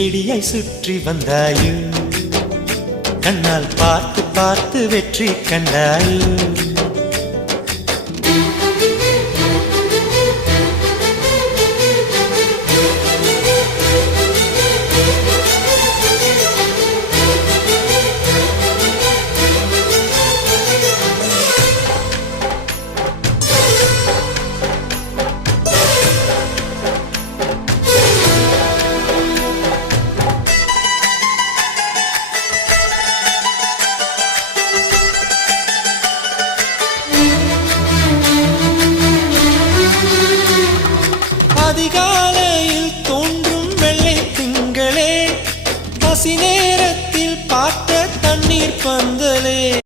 வெடியாய் சுற்றி வந்தாயோ, கண்ணால் பார்த்து பார்த்து வெற்றி கண்டாயோ. அதிகாலையில் தோன்றும் வெள்ளை திங்களே, பசி நேரத்தில் பார்த்த தண்ணீர் பந்தலே.